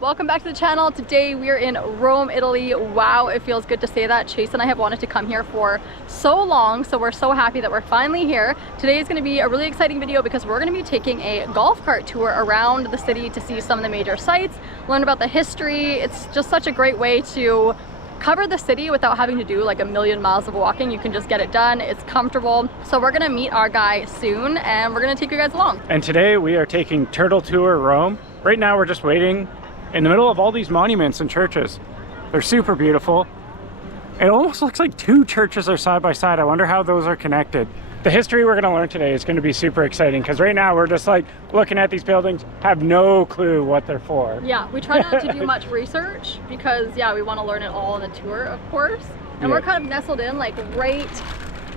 Welcome back to the channel. Today we are in Rome, Italy. Wow, it feels good to say that. Chase and I have wanted to come here for so long, so we're so happy that we're finally here. Today is going to be a really exciting video because we're going to be taking a golf cart tour around the city to see some of the major sites, learn about the history. It's just such a great way to cover the city without having to do like a million miles of walking. You can just get it done. It's comfortable. So we're gonna meet our guy soon and we're gonna take you guys along. And today we are taking Turtle Tour Rome. Right now we're just waiting in the middle of all these monuments and churches. They're super beautiful. It almost looks like two churches are side by side. I wonder how those are connected. The history we're gonna learn today is gonna be super exciting because right now we're just like looking at these buildings, have no clue what they're for. Yeah, we try not to do much research because yeah, we want to learn it all on the tour, of course. And we're kind of nestled in like right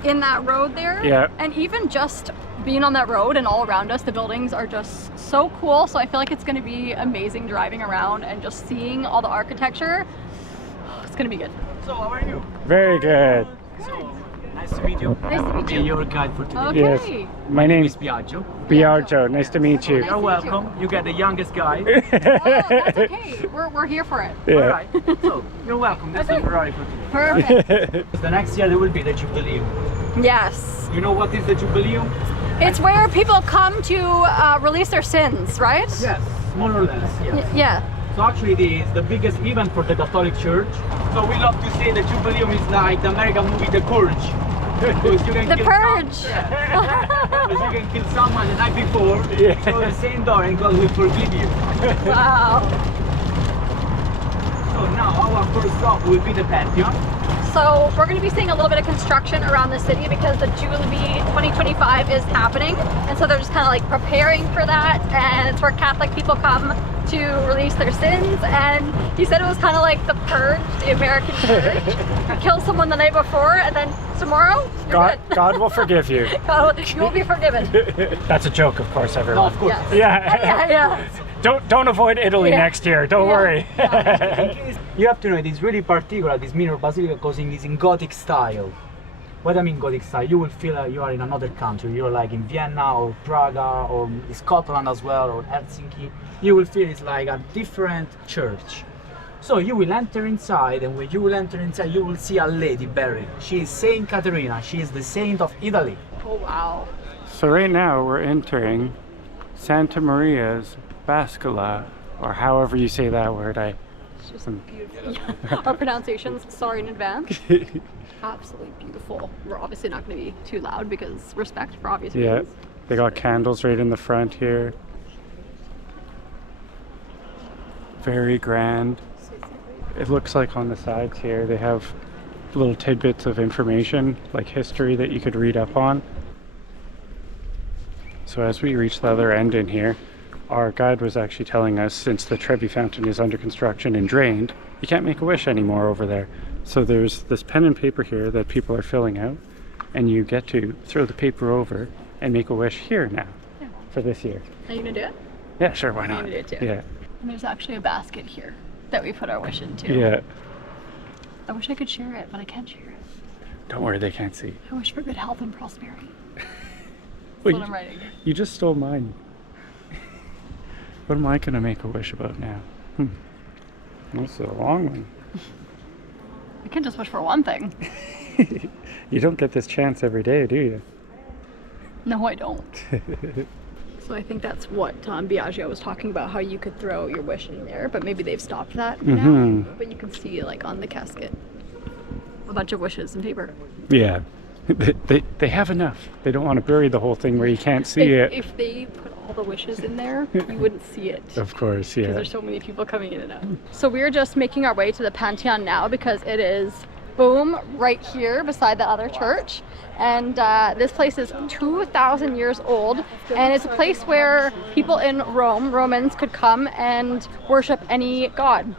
in that road there. Yeah. And even just being on that road and all around us, the buildings are just so cool. So I feel like it's going to be amazing driving around and just seeing all the architecture. It's going to be good. So how are you? Very good. So, nice to meet you. Nice to meet you. Your guide for today. Okay. Yes. My name's Biagio. Biagio. Nice to meet you. Nice You're to meet you. welcome. You get the youngest guy. Oh, that's okay. We're here for it. Yeah. Alright. So, you're welcome. This is Ferrari for today. Perfect. The next year there will be the Jubileum. Yes. You know what is the Jubileum? It's where people come to release their sins, right? Yes, more or less. Yes. Yeah. So actually it's the biggest event for the Catholic Church. So we love to say the Jubileum is like the American movie The Purge. Because you can The kill Purge. Because you can kill someone the night before, Yeah. so the same door and God will forgive you. Wow. So now our first stop will be the Pantheon. So we're going to be seeing a little bit of construction around the city because the Jubilee 2025 is happening, and so they're just kind of like preparing for that, and it's where Catholic people come to release their sins. And he said it was kind of like the Purge, the American Purge. You kill someone the night before, and then tomorrow you're good. God will forgive you. You will be forgiven. That's a joke, of course, No, everyone. of course. Yeah, Yeah. yeah. Don't avoid Italy Yeah. next year. Don't Yeah. worry. You have to know it is really particular, this minor basilica, because it is in Gothic style. What I mean Gothic style, you will feel like you are in another country. You're like in Vienna or Praga or Scotland as well, or Helsinki. You will feel it's like a different church. So you will enter inside, and when you will enter inside, you will see a lady buried. She is Saint Caterina. She is the saint of Italy. Oh wow. So right now we're entering Santa Maria's Basilica, or however you say that word. It's just beautiful. Our pronunciations, sorry in advance. Absolutely beautiful. We're obviously not going to be too loud because respect for obvious Yeah, reasons. they got candles right in the front here. Very grand. It looks like on the sides here they have little tidbits of information, like history, that you could read up on. So as we reach the other end in here, our guide was actually telling us, since the Trevi Fountain is under construction and drained, you can't make a wish anymore over there. So there's this pen and paper here that people are filling out, and you get to throw the paper over and make a wish here now for this year. Are you going to do it? Yeah, sure, why I'm not? gonna do it too. Yeah, And there's actually a basket here that we put our wish into. yeah. I wish I could share it, but I can't share it. Don't worry, they can't see. I wish for good health and prosperity. That's Wait, what I'm writing. you just stole mine. What am I gonna make a wish about now? This is a long one. I can just wish for one thing. You don't get this chance every day, do you? No, I don't. So I think that's what Biagio was talking about, how you could throw your wish in there, but maybe they've stopped that now. Mhm. But you can see like on the casket a bunch of wishes and paper. Yeah. They have enough. They don't want to bury the whole thing where you can't see it. If they put all the wishes in there, you wouldn't see it. Of course, Because yeah. there's so many people coming in and out. So we're just making our way to the Pantheon now because it is, boom, right here beside the other church. And this place is 2,000 years old, and it's a place where people in Rome, Romans, could come and worship any god.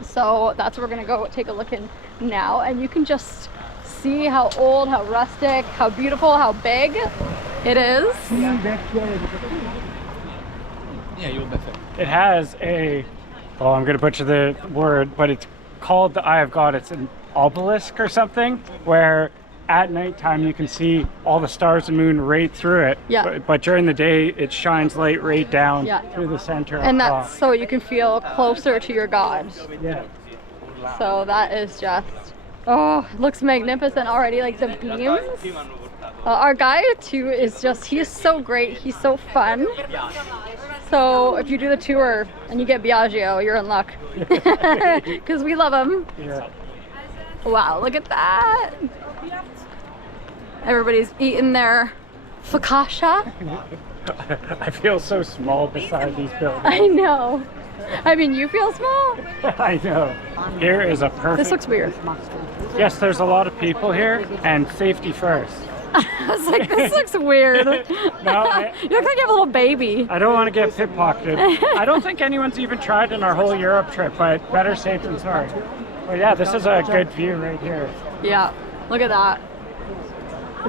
So that's where we're gonna go take a look in now, and you can just see how old, how rustic, how beautiful, how big it is. It has a, oh, I'm gonna butcher the word, but it's called the Eye of God. It's an obelisk or something, where at nighttime you can see all the stars and moon right through it. Yeah. But during the day it shines light right down Yeah. through the center. And across. that's so you can feel closer to your God. Yeah. So that is just, oh, it looks magnificent already, like the beams. Our guide too is just, he's so great, he's so fun. So if you do the tour and you get Biagio, you're in luck. Because we love him. Yeah. Wow, look at that. Everybody's eating their focaccia. I feel so small beside these buildings. I know. I mean, you feel small? I know. Here is a perfect. This looks weird. Yes, there's a lot of people here, and safety first. I was like, this looks weird. No, You look like you have a little baby. I don't want to get pickpocketed. I don't think anyone's even tried in our whole Europe trip, but better safe than sorry. But yeah, this is a good view right here. Yeah, look at that.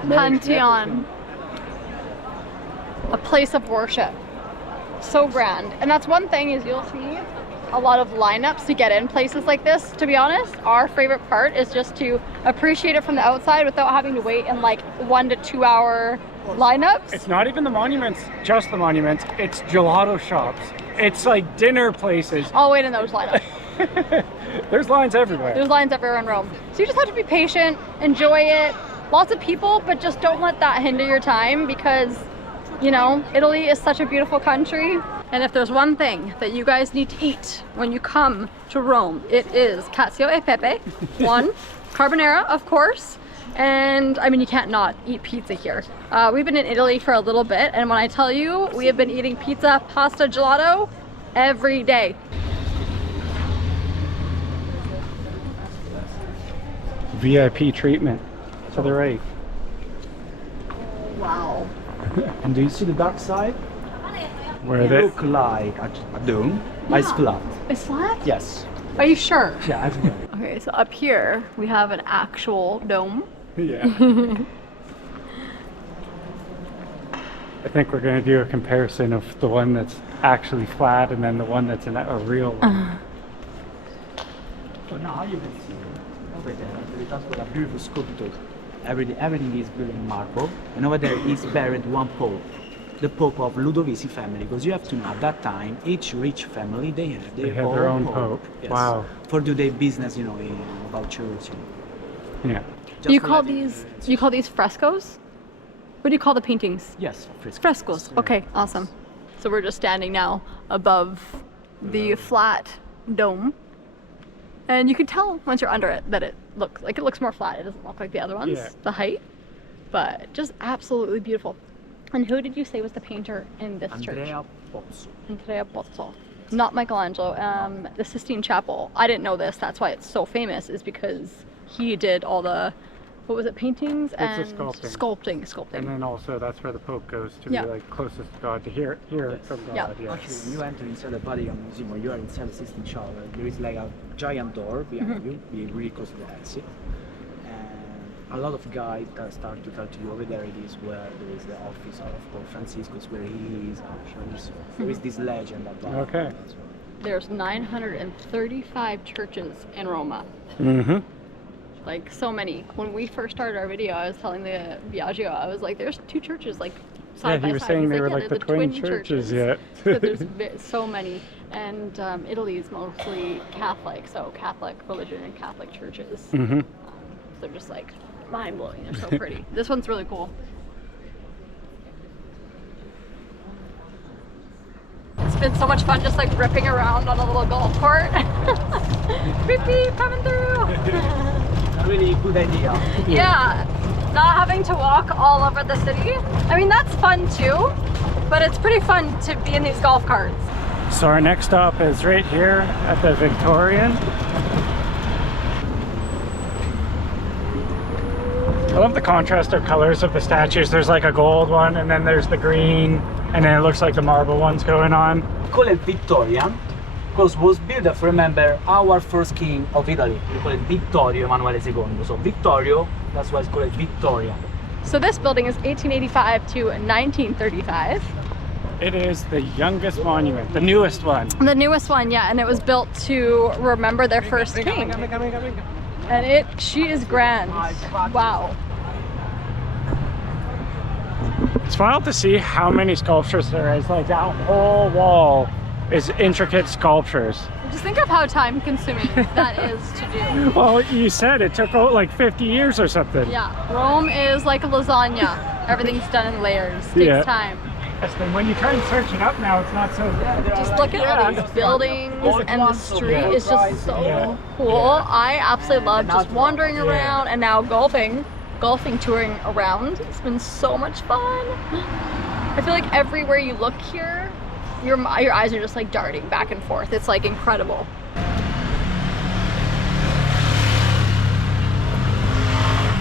Pantheon. A place of worship. So grand. And that's one thing is you'll see a lot of lineups to get in places like this. To be honest, our favorite part is just to appreciate it from the outside without having to wait in like 1 to 2 hour lineups. It's not even the monuments, just the monuments. It's gelato shops. It's like dinner places. I'll wait in those lineups. There's lines everywhere. There's lines everywhere in Rome. So you just have to be patient, enjoy it. Lots of people, but just don't let that hinder your time because, you know, Italy is such a beautiful country. And if there's one thing that you guys need to eat when you come to Rome, it is cacio e pepe, one, carbonara, of course. And I mean, you can't not eat pizza here. We've been in Italy for a little bit, and when I tell you, we have been eating pizza, pasta, gelato every day. VIP treatment to the right. Wow. And do you see the dark side? Where It they look like a dome, but it's flat. It's flat? Yes. Are you sure? Yeah, I've got it. Okay, so up here we have an actual dome. Yeah. I think we're going to do a comparison of the one that's actually flat and then the one that's a real one. So now you can see over there, that's what a beautiful sculpture. Everything is built in marble, and over there is buried one pope, the Pope of Ludovisi family. Because you have to know, at that time, each rich family they have their own pope. Yes. Wow. For do their business, you know, about church. Yeah. Just You for call that- these frescoes? What do you call the paintings? Yes, frescoes. Frescoes. Okay, awesome. So we're just standing now above the flat dome. And you can tell once you're under it that it looks more flat. It doesn't look like the other ones, Yeah. the height. But just absolutely beautiful. And who did you say was the painter in this church? Andrea Pozzo. Andrea Pozzo. Not Michelangelo. The Sistine Chapel. I didn't know this. That's why it's so famous, is because he did all the, what was it, paintings the and sculpting. sculpting. And then also that's where the Pope goes to Yeah. be like closest to God, to hear it from God. Yeah. Yeah. Actually, when you enter inside the Vatican Museum, or you are inside the Sistine Chapel, there is like a giant door behind you, be really close to the exit. And a lot of guides start to tell to you over there it is where there is the office of Pope Franciscus, where he is actually. So there is this legend about Okay. that as well. There's 935 churches in Roma. Mm-hmm. Like so many. When we first started our video, I was telling the Biagio, I was like, there's 2 churches like side Yeah, by he was side. saying He's they were yeah, like they're the twin churches yet. So there's so many. And Italy is mostly Catholic, so Catholic religion and Catholic churches. Mm-hmm. They're just like mind-blowing. They're so pretty. This one's really cool. It's been so much fun just like ripping around on a little golf cart. Beep beep, coming through. A really good idea. Yeah, not having to walk all over the city. I mean, that's fun too, but it's pretty fun to be in these golf carts. So our next stop is right here at the Victorian. I love the contrast of colors of the statues. There's like a gold one, and then there's the green, and then it looks like the marble one's going on. Call it Victorian because was built to remember our first king of Italy. We call it Vittorio Emanuele II. So Vittorio, that's why it's called Victorian. So this building is 1885 to 1935. It is the youngest monument, the newest one. The newest one, yeah, and it was built to remember their first king. And she is grand. Wow. It's wild to see how many sculptures there is. Like that whole wall is intricate sculptures. Just think of how time consuming that is to do. Well, you said it took like 50 years or something. Yeah, Rome is like a lasagna. Everything's done in layers. Takes Yeah. time. Yes, then when you try and search it up now, it's not so good. Just look at all these buildings and the street is just so cool. I absolutely love just wandering around and now golfing touring around. It's been so much fun. I feel like everywhere you look here, your eyes are just like darting back and forth. It's like incredible.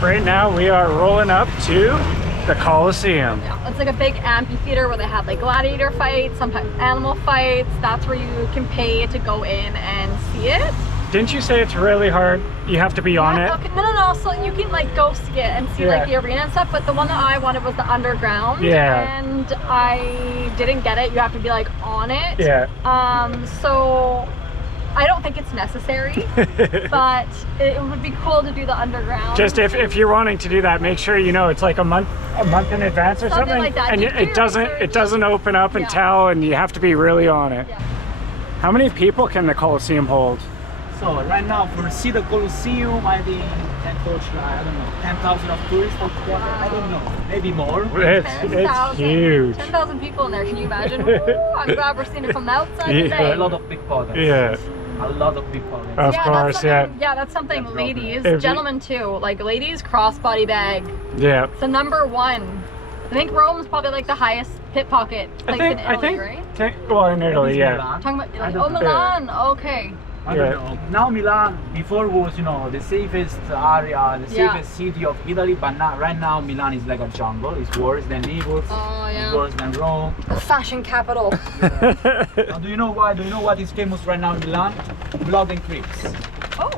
Right now we are rolling up to the Colosseum. Yeah, it's like a big amphitheater where they have like gladiator fights, sometimes animal fights. That's where you can pay to go in and see it. Didn't you say it's really hard? You have to be on it? Okay, no. So you can like go see it and see like the arena and stuff. But the one that I wanted was the underground. Yeah. And I didn't get it. You have to be like on it. Yeah. So I don't think it's necessary, but it would be cool to do the underground. Just if you're wanting to do that, make sure you know it's like a month in advance or something. Like that. And it doesn't open up until, and you have to be really on it. Yeah. How many people can the Colosseum hold? So right now for see the Colosseum, I think I don't know, 10,000 of tourists altogether. I don't know, maybe more. It's 10,000. huge. 10,000 people in there. Can you imagine? Ooh, I'm glad we're seeing it from the outside Yeah. today. A lot of pickpockets. Yeah. A lot of pickpockets. Of Yeah, course, that's something, that's something That's ladies, If you- gentlemen too. Like ladies, crossbody bag. Yeah. It's the #1. I think Rome's probably like the highest pickpocket place in Italy, right? Well, in Italy, Maybe yeah. Milan. Talking about I like, don't oh, know. Milan. Okay. I Yeah. don't know. Now Milan before was, you know, the safest area, the Yeah. safest city of Italy, but now right now Milan is like a jungle. It's worse than Naples. Oh It's yeah. worse than Rome. The fashion capital. Now, do you know why? Do you know what is famous right now in Milan? Blood and Crips. Oh.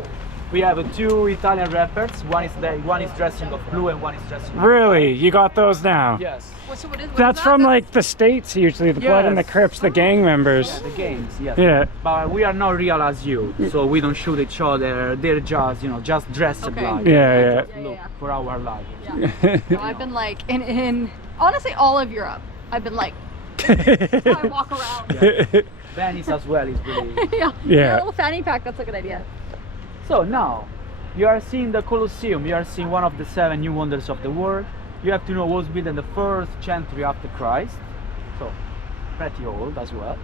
We have two Italian rappers. One is dressing of blue and one is dressing. Of Really? You got those now? Yes. What is That's that? from like the States usually, the Blood and the Yes. Crips, the gang members. Yeah, the games. Yes. Yeah. But we are not real as you, so we don't shoot each other. They're just, you know, just dressed Okay. black. Yeah, Just yeah. look Yeah. for our life. Yeah. No, I've been like in honestly all of Europe. I've been like I walk around. Venice as well is really. Yeah. Yeah. A little fanny pack. That's a good idea. So now, you are seeing the Colosseum. You are seeing one of the 7 new wonders of the world. You have to know was built in the 1st century after Christ, so pretty old as well.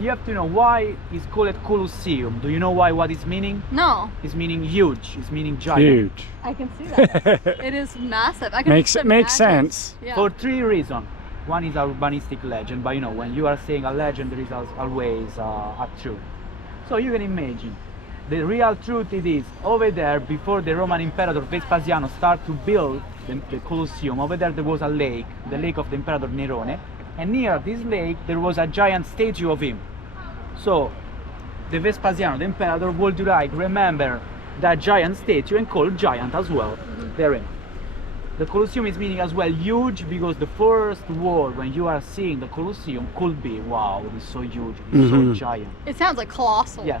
You have to know why it's called Colosseum. Do you know why? What it's meaning? No, It's meaning huge. It's meaning giant. Huge. I can see that. It is massive. I can Makes just makes imagine. sense. Yeah. For 3 reasons. One is a urbanistic legend, but you know, when you are saying a legend, there is always a truth. So you can imagine, the real truth it is, over there, before the Roman Emperor Vespasiano started to build the Colosseum, over there was a lake, the lake of the Emperor Nerone, and near this lake there was a giant statue of him. So, the Vespasiano, the Emperor, would like remember that giant statue and call giant as well, therein. The Colosseum is meaning as well huge because the first word when you are seeing the Colosseum could be, wow, it is so huge, it is so giant. It sounds like colossal. Yeah,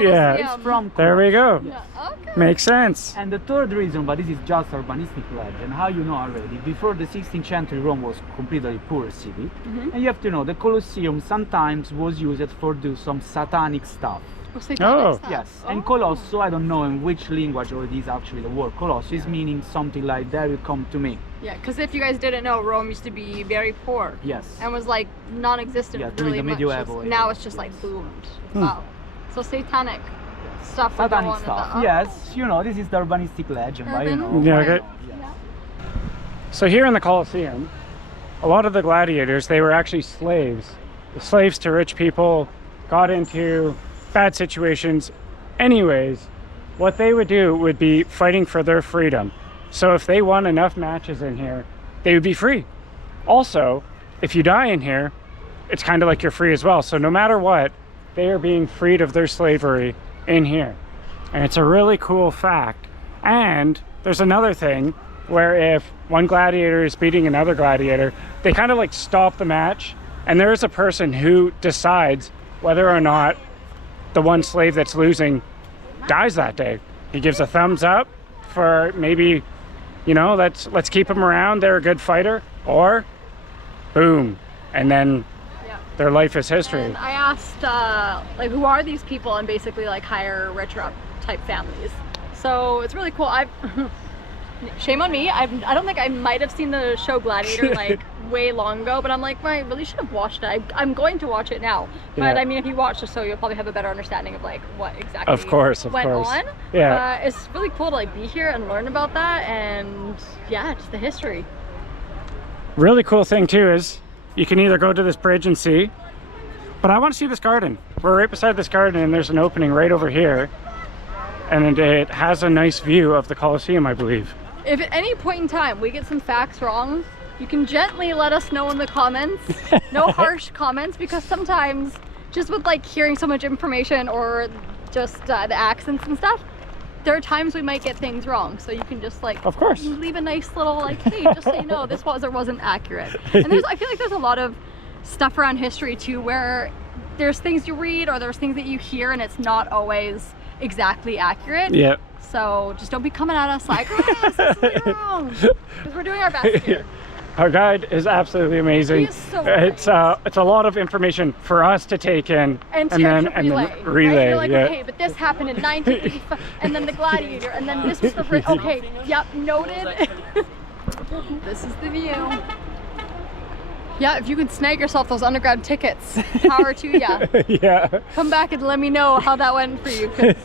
Yeah. it's from There we go. Yeah. Okay. Makes sense. And the third reason, but this is just urbanistic legend, how you know already, before the 16th century Rome was completely poor city, and you have to know the Colosseum sometimes was used for do some satanic stuff. Oh. Yes, and Colosso, I don't know in which language or it is actually the word Colosso, is meaning something like there will come to me. Yeah, because if you guys didn't know, Rome used to be very poor. Yes. And was like non-existent Yeah, during really the much. medieval Now era, it's just like yes. boomed. Wow. So satanic stuff. would go Satanic on in stuff, the, yes, you know, this is the urbanistic legend, but you know. Urban Yeah, why okay. not? Yes. So here in the Colosseum, a lot of the gladiators, they were actually slaves. The slaves to rich people, got into bad situations. Anyways, what they would do would be fighting for their freedom. So if they won enough matches in here, they would be free. Also, if you die in here, it's kind of like you're free as well. So no matter what, they are being freed of their slavery in here. And it's a really cool fact. And there's another thing where if one gladiator is beating another gladiator, they kind of like stop the match, and there is a person who decides whether or not the one slave that's losing dies that day. He gives a thumbs up for maybe, you know, let's keep him around, they're a good fighter, or boom, and then Yeah. their life is history. And I asked, like, who are these people, and basically like higher, richer up type families. So it's really cool. Shame on me. I don't think I might have seen the show Gladiator like way long ago, but I'm like, well, I really should have watched it. I'm going to watch it now. But Yeah. I mean, if you watch the show, you'll probably have a better understanding of like what exactly Of course. went on. Yeah. It's really cool to like be here and learn about that, and yeah, just the history. Really cool thing too is you can either go to this bridge and see, but I want to see this garden. We're right beside this garden, and there's an opening right over here, and it has a nice view of the Colosseum, I believe. If at any point in time we get some facts wrong, you can gently let us know in the comments. No harsh comments, because sometimes just with like hearing so much information or just the accents and stuff, there are times we might get things wrong. So you can just like, Of course. leave a nice little like, hey, just so you know, this was or wasn't accurate. And I feel like there's a lot of stuff around history too, where there's things you read or there's things that you hear and it's not always exactly accurate. Yeah. So just don't be coming at us like, oh, this is really wrong. Because we're doing our best here. Our guide is absolutely amazing. He is so it's a lot of information for us to take in And then relay. relay. Right? You're like, Yeah. okay, but this happened in 1985, and then the Gladiator, and then this was the okay, yep, noted. This is the view. Yeah, if you can snag yourself those underground tickets, power to ya. Yeah. Come back and let me know how that went for you, because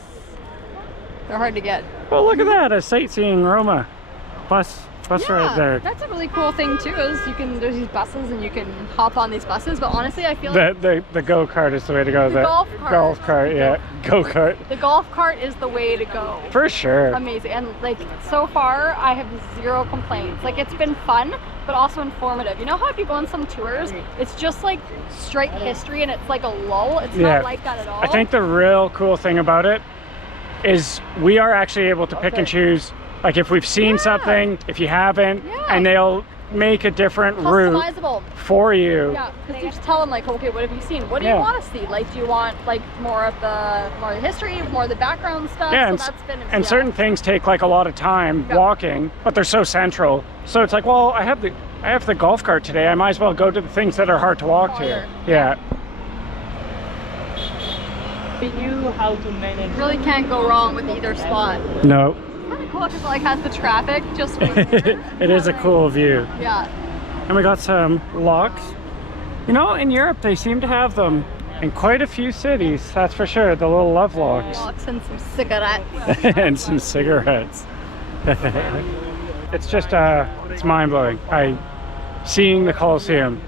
they're hard to get. Well, look at that, a sightseeing Roma bus right there. That's a really cool thing too, is there's these buses and you can hop on these buses, but honestly I feel like The go-kart is the way to go. The golf cart. Golf cart, yeah. Go-kart. the golf cart is the way to go. For sure. Amazing. And like so far I have zero complaints. Like it's been fun but also informative. You know how if you go on some tours it's just like straight history and it's like a lull? It's not like that at all. I think the real cool thing about it is we are actually able to pick and choose, like if we've seen something, if you haven't, and they'll make a different route customizable for you. Yeah, because you just tell them like, okay, what have you seen? What do you want to see? Like, do you want like more of the history, more of the background stuff? Yeah, so and certain things take like a lot of time walking, but they're so central. So it's like, well, I have the golf cart today. I might as well go to the things that are hard to walk to. Yeah. You how to manage. Really can't go wrong with either spot. No. It's kind of cool because it like has the traffic just right there. It is a cool view. Yeah. And we got some locks. You know, in Europe they seem to have them in quite a few cities, that's for sure. The little love locks. Locks and some cigarettes. And some cigarettes. It's just it's mind-blowing. Seeing the Colosseum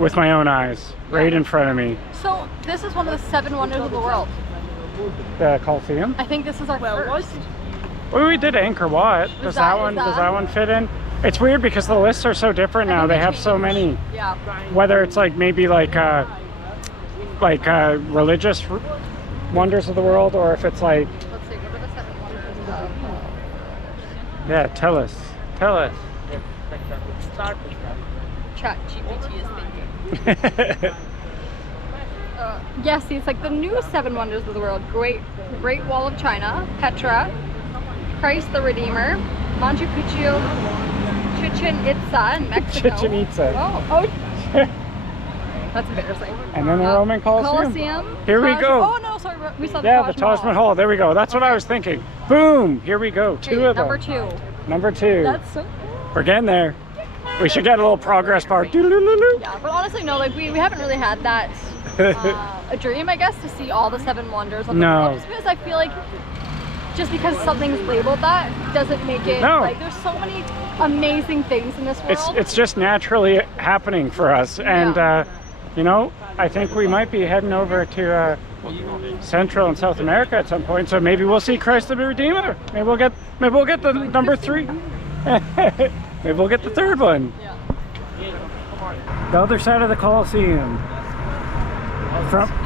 with my own eyes right in front of me. So this is one of the 7 wonders of the world. The Colosseum. I think this is our first. Well, we did Angkor Wat. Does that one fit in? It's weird because the lists are so different now. They have so many. Yeah. Whether it's like maybe like religious wonders of the world, or if it's like, Let's see. What are the 7 wonders of the world? yeah, tell us. Chat GPT is thinking. Yes, it's like the new 7 wonders of the world. Great Wall of China, Petra, Christ the Redeemer, Machu Picchu, Chichen Itza in Mexico. Chichen Itza. Oh. That's embarrassing. And then the Roman Colosseum. Here we go. Oh no, sorry, we saw the Yeah, Taj the Taj Mahal. Mahal. There we go. That's what I was thinking. Boom! Here we go. Okay, 2 of them. number 2. Number 2. That's so cool. We're getting there. We should get a little progress bar. Doo-doo-doo-doo. Yeah, but honestly, no, like we haven't really had that a dream, I guess, to see all the 7 wonders of the world. Just because I feel like just because something's labeled that doesn't make it like there's so many amazing things in this world. It's just naturally happening for us, and you know, I think we might be heading over to Central and South America at some point. So maybe we'll see Christ the Redeemer. Maybe we'll get the number 3. Maybe we'll get the 3rd one. Yeah. The other side of the Colosseum.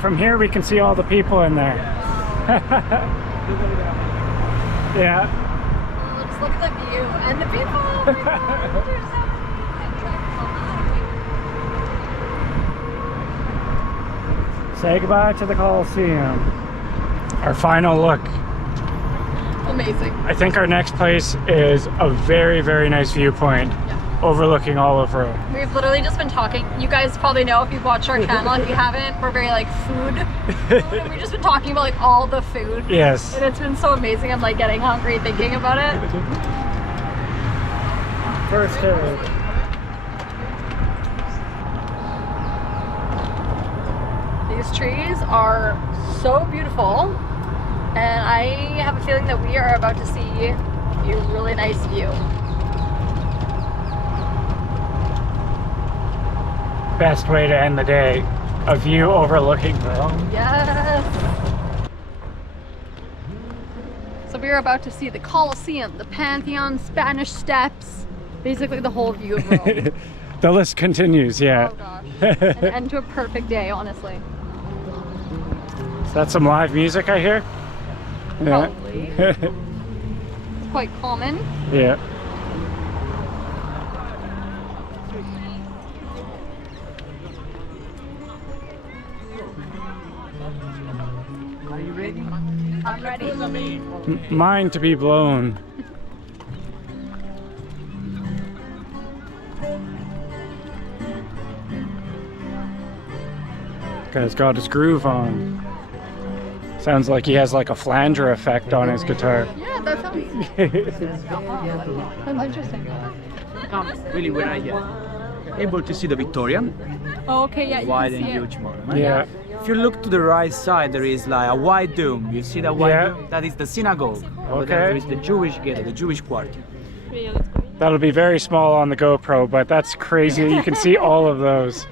From here we can see all the people in there. Yeah. Let's look at the view and the people. Oh my God, there's so many. Say goodbye to the Colosseum. Our final look. Amazing. I think our next place is a very, very nice viewpoint. Yeah. overlooking all of Rome. We've literally just been talking. You guys probably know if you've watched our channel. If you haven't, we're very like food. And we've just been talking about like all the food. Yes. And it's been so amazing. I'm like getting hungry thinking about it. First Herod. These trees are so beautiful. And I have a feeling that we are about to see a really nice view. Best way to end the day. A view overlooking Rome. Yes. So we are about to see the Colosseum, the Pantheon, Spanish Steps, basically the whole view of Rome. The list continues, yeah. Oh gosh. An end to a perfect day, honestly. Is that some live music I hear? Yeah. Probably. It's quite common. Yeah. Are you ready? I'm ready. Mine to be blown. Guy's got his groove on. Sounds like he has like a flanger effect on his guitar. Yeah, that sounds interesting. Come, really, where are you? Able to see the Victorian, Oh, okay, yeah, you wide can and see it. huge monument. Yeah. If you look to the right side, there is like a white dome. You see that white Yeah. dome? That is the synagogue. Over there, Okay. there is the Jewish gate, the Jewish quarter. That'll be very small on the GoPro, but that's crazy that you can see all of those.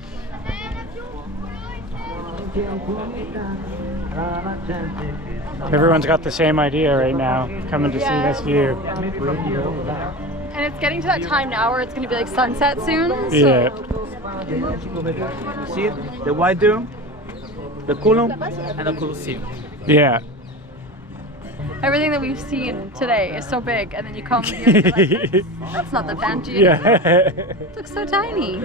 Everyone's got the same idea right now, coming to see this view. And it's getting to that time now where it's going to be like sunset soon. So Yeah. See it? The white dome, the column, and the Colosseum. Yeah. everything that we've seen today is so big, and then you come here and you're like, that's not the Pantheon. Yeah. It looks so tiny.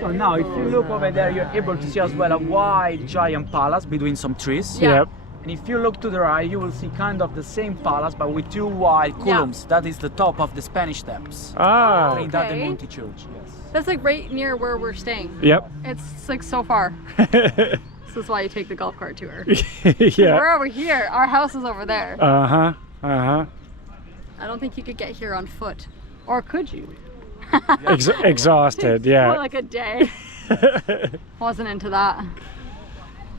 So now, if you look over there, you're able to see as well a wide, giant palace between some trees. Yeah. Yep. And if you look to the right, you will see kind of the same palace, but with two wide columns. That is the top of the Spanish Steps. Ah. Trinidad Okay. de Monte Church. Yes. That's like right near where we're staying. Yep. It's like so far. This is why you take the golf cart tour. We're Yeah. over here. Our house is over there. Uh-huh. Uh-huh. I don't think you could get here on foot. Or could you? Exhausted, For yeah. like a day. Wasn't into that.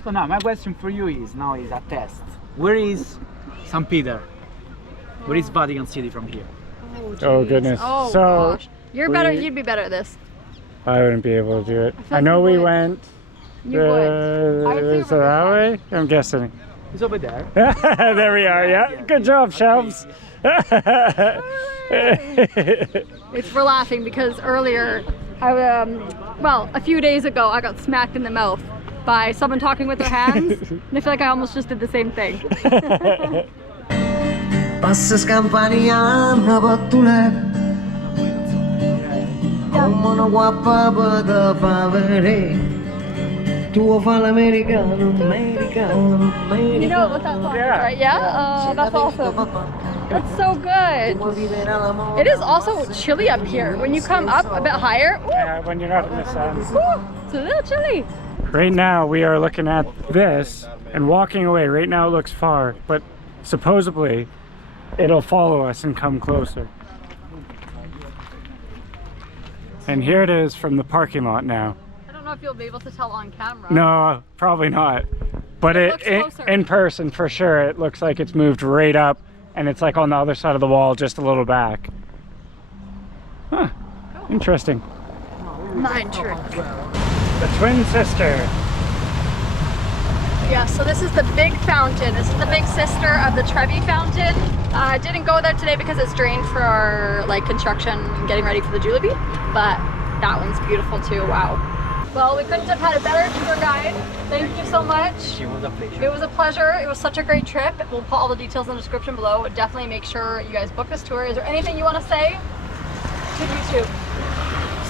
So now, my question for you is a test. Where is St. Peter? Where is Vatican City from here? Oh, goodness. Oh So, gosh. You're better. we- You'd be better at this. I wouldn't be able to do it. feel I know like you we would. went. You would. I would say Is it we're that good. way? I'm guessing. It's over there. There we are, yeah. Good job, Shelves. It's we're laughing because earlier, well, a few days ago, I got smacked in the mouth by someone talking with their hands, and I feel like I almost just did the same thing. Passa scampaniana battulet Come una guappa da favore Tuo fa l'americano, americano, You know what that song is, right? Yeah? Oh, that's awesome. That's so good. It is also chilly up here. When you come up a bit higher, ooh, Yeah, when you're not in the sun. ooh, it's a little chilly. Right now, we are looking at this and walking away. Right now, it looks far, but supposedly, it'll follow us and come closer. And here it is from the parking lot now. I don't know if you'll be able to tell on camera. No, probably not. But It looks closer. in person, for sure, it looks like it's moved right up, and it's like on the other side of the wall, just a little back. Huh. Interesting. Mind trick. The twin sister. Yeah, so this is the big fountain. This is the big sister of the Trevi Fountain. I didn't go there today because it's drained for like construction and getting ready for the Jubilee, but that one's beautiful too. Wow. Well, we couldn't have had a better tour guide. Thank you so much. It was a pleasure. It was a pleasure. It was such a great trip. We'll put all the details in the description below. Definitely make sure you guys book this tour. Is there anything you want to say to YouTube?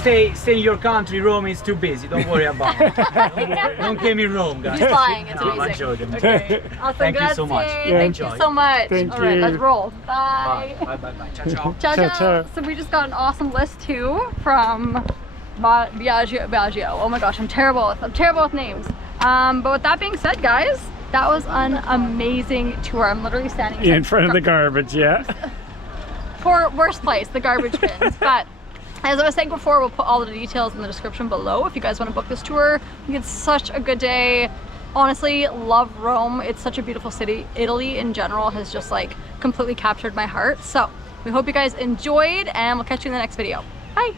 stay in your country. Rome is too busy. Don't worry about it. Don't get me wrong, guys. He's lying, it's No, I'm amazing. joking. Okay. Awesome, Thank you so much. grazie. Yeah, Thank you enjoy. so much. Thank All right, you. let's roll. Bye. Bye, bye, bye. Ciao, ciao. Ciao, Ciao, ciao. ciao. So we just got an awesome list too from Biagio. Oh my gosh, I'm terrible with names. But with that being said, guys, that was an amazing tour. I'm literally standing In front of the garbage, yeah. for worst place, the garbage bins. But as I was saying before, we'll put all the details in the description below if you guys want to book this tour. I think it's such a good day. Honestly, love Rome. It's such a beautiful city. Italy in general has just like completely captured my heart. So we hope you guys enjoyed, and we'll catch you in the next video. Bye.